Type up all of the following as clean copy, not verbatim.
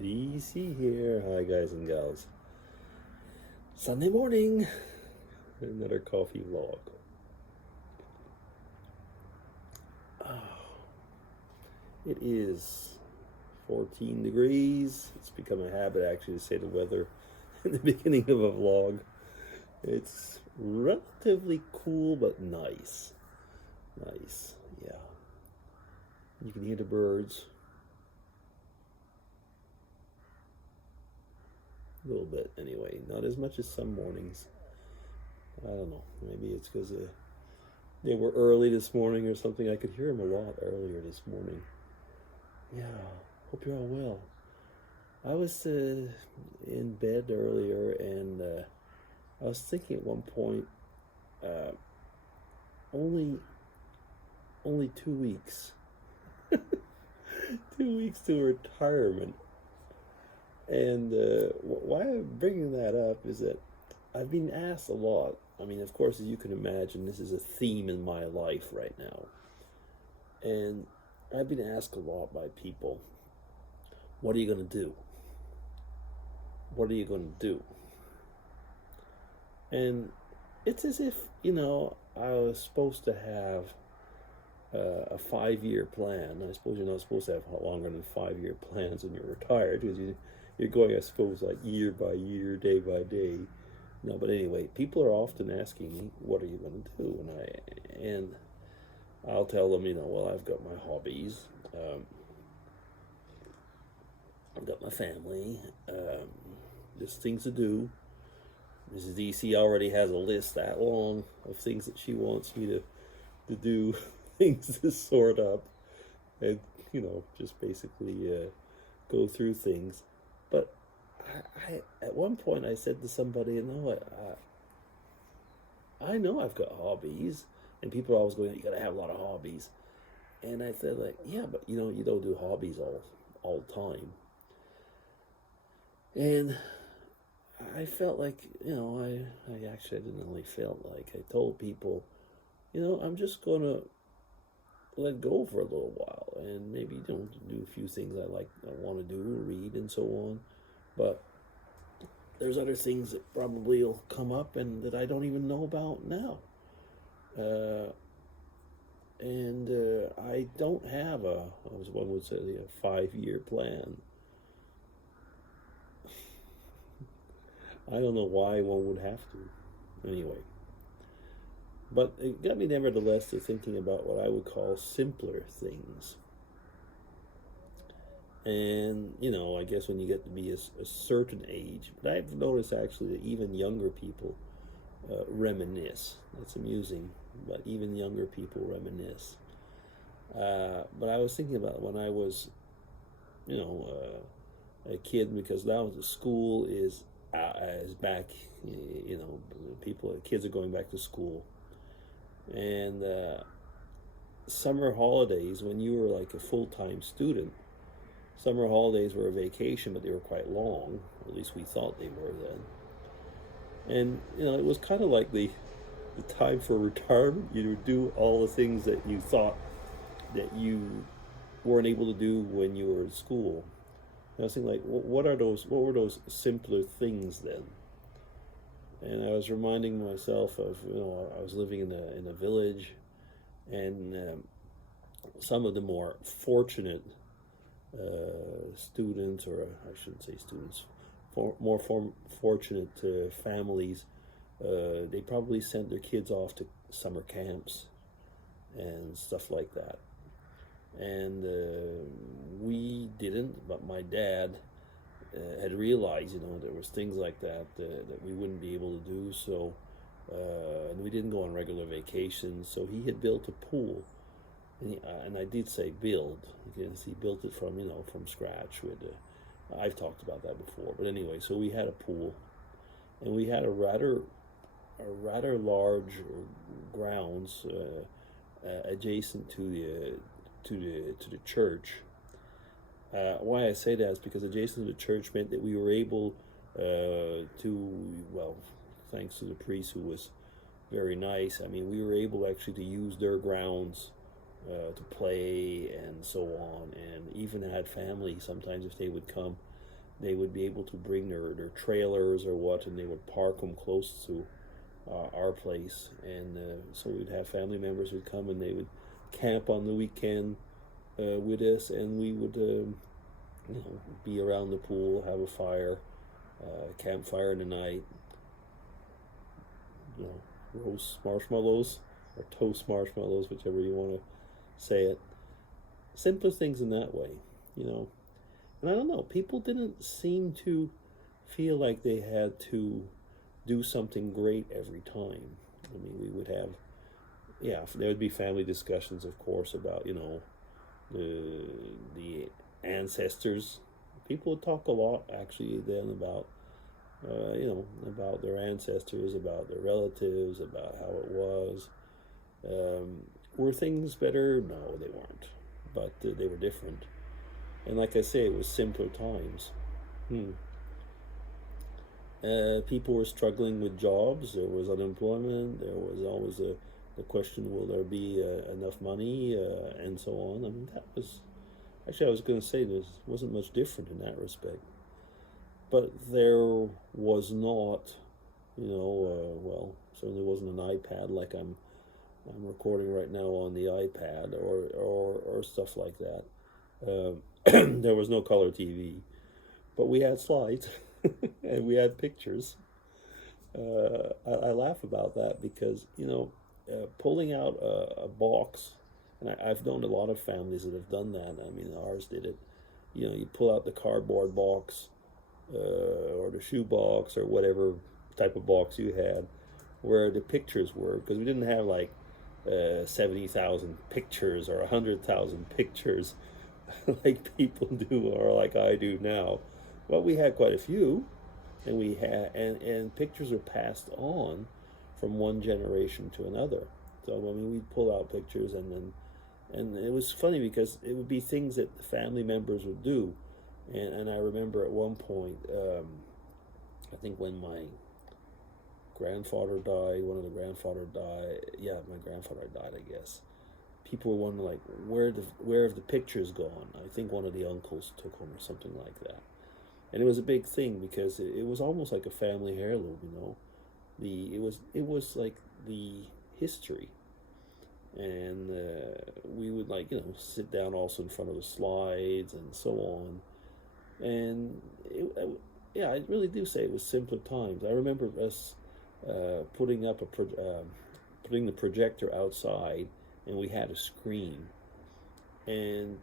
DC here. Hi, guys and gals. Sunday morning. Another coffee vlog. It is 14 degrees. It's become a habit actually to say the weather in the beginning of a vlog. It's relatively cool but nice. Nice, yeah. You can hear the birds. A little bit anyway. Not as much as some mornings. I don't know. Maybe it's because they were early this morning or something. I could hear them a lot earlier this morning. Yeah, hope you're all well. I was in bed earlier, and I was thinking at one point, uh, only 2 weeks, 2 weeks to retirement. And why I'm bringing that up is that I've been asked a lot. I mean, of course, as you can imagine, this is a theme in my life right now. And I've been asked a lot by people, what are you going to do? What are you going to do? And it's as if, I was supposed to have a 5-year plan. I suppose you're not supposed to have longer than 5-year plans when you're retired, because you're going, I suppose, like year by year, day by day. No, but anyway, people are often asking me, what are you going to do? And I'll tell them, well, I've got my hobbies. I've got my family. There's things to do. Mrs. DC already has a list that long of things that she wants me to do, things to sort up, and, just basically go through things. But I at one point I said to somebody, I know I've got hobbies, and people are always going, you gotta have a lot of hobbies. And I said, like, yeah, but you don't do hobbies all the time. And I felt like, I actually didn't really feel like I told people, I'm just gonna let go for a little while, and maybe do a few things I want to do, read and so on. But there's other things that probably will come up and that I don't even know about now. And I don't have as one would say, a 5-year plan. I don't know why one would have to. Anyway. But it got me nevertheless to thinking about what I would call simpler things. And, I guess when you get to be a certain age, but I've noticed actually that even younger people reminisce. That's amusing, but even younger people reminisce. But I was thinking about when I was, a kid, because now the school is back, kids are going back to school. And summer holidays, when you were like a full-time student, summer holidays were a vacation, but they were quite long. At least we thought they were then. And it was kind of like the time for retirement. You would do all the things that you thought that you weren't able to do when you were in school. And I was thinking, like, what were those simpler things then? And I was reminding myself of, I was living in a village, and some of the more fortunate students, or I shouldn't say students, fortunate families, they probably sent their kids off to summer camps and stuff like that. And we didn't, but my dad had realized, there was things like that that we wouldn't be able to do. So, and we didn't go on regular vacations. So he had built a pool, and I did say build, because he built it from scratch. I've talked about that before, but anyway, so we had a pool, and we had a rather large grounds adjacent to the church. Why I say that is because adjacent to the church meant that we were able well, thanks to the priest who was very nice, we were able actually to use their grounds to play and so on, and even had family sometimes if they would come they would be able to bring their trailers or what, and they would park them close to our place, and so we'd have family members who'd come and they would camp on the weekend with us, and we would be around the pool, have a fire, campfire in the night, roast marshmallows or toast marshmallows, whichever you want to say it. Simpler things in that way, And I don't know, people didn't seem to feel like they had to do something great every time. I mean, we would have, there would be family discussions, of course, about, the ancestors. People would talk a lot, actually, then about, about their ancestors, about their relatives, about how it was. Were things better? No, they weren't. But they were different. And like I say, it was simpler times. People were struggling with jobs. There was unemployment. There was always the question, will there be enough money, and so on. I mean, that was... Actually, I was going to say there wasn't much different in that respect. But there was not, certainly wasn't an iPad like I'm recording right now on the iPad or stuff like that. There was no color TV, but we had slides and we had pictures. I laugh about that because, pulling out a box, and I've known a lot of families that have done that. I mean, ours did it. You pull out the cardboard box or the shoe box or whatever type of box you had, where the pictures were, because we didn't have like 70,000 pictures or 100,000 pictures like people do or like I do now. Well, we had quite a few, and we had and pictures are passed on from one generation to another. So I mean, we'd pull out pictures, and it was funny because it would be things that the family members would do, and I remember at one point, I think when my grandfather died, one of the grandfather died. Yeah, my grandfather died, I guess. People were wondering, like, where have the pictures gone? I think one of the uncles took them or something like that. And it was a big thing because it was almost like a family heirloom, It was like the history. And we would, sit down also in front of the slides and so on. And I really do say it was simpler times. I remember us putting the projector outside, and we had a screen, and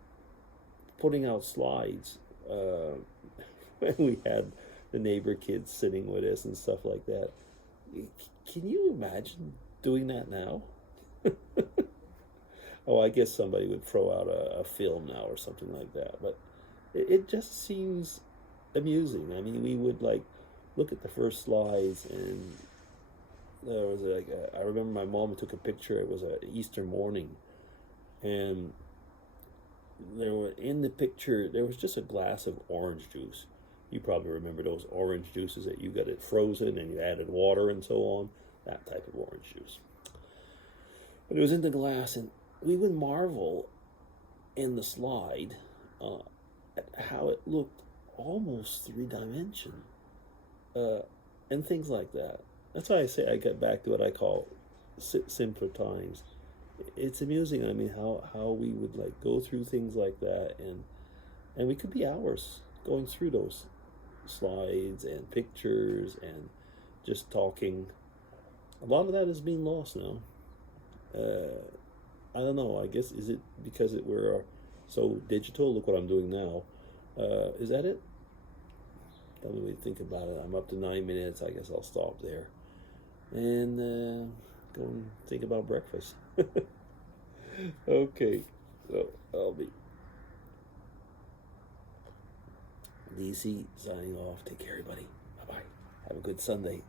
putting out slides when we had the neighbor kids sitting with us and stuff like that. Can you imagine doing that now? Oh, I guess somebody would throw out a film now or something like that, but it just seems amusing. I mean, we would look at the first slides, and there was I remember my mom took a picture. It was an Easter morning, and in the picture there was just a glass of orange juice. You probably remember those orange juices that you got it frozen and you added water and so on. That type of orange juice. But it was in the glass, and we would marvel in the slide at how it looked almost three-dimension, and things like that. That's why I say I get back to what I call simpler times. It's amusing. I mean, how we would go through things like that, and we could be hours going through those slides and pictures and just talking. A lot of that is being lost now. I don't know. I guess, is it because we're so digital? Look what I'm doing now. Is that it? Tell me what you think about it. I'm up to 9 minutes. I guess I'll stop there and go and think about breakfast. Okay, so I'll be DC signing off. Take care, everybody. Bye-bye. Have a good Sunday.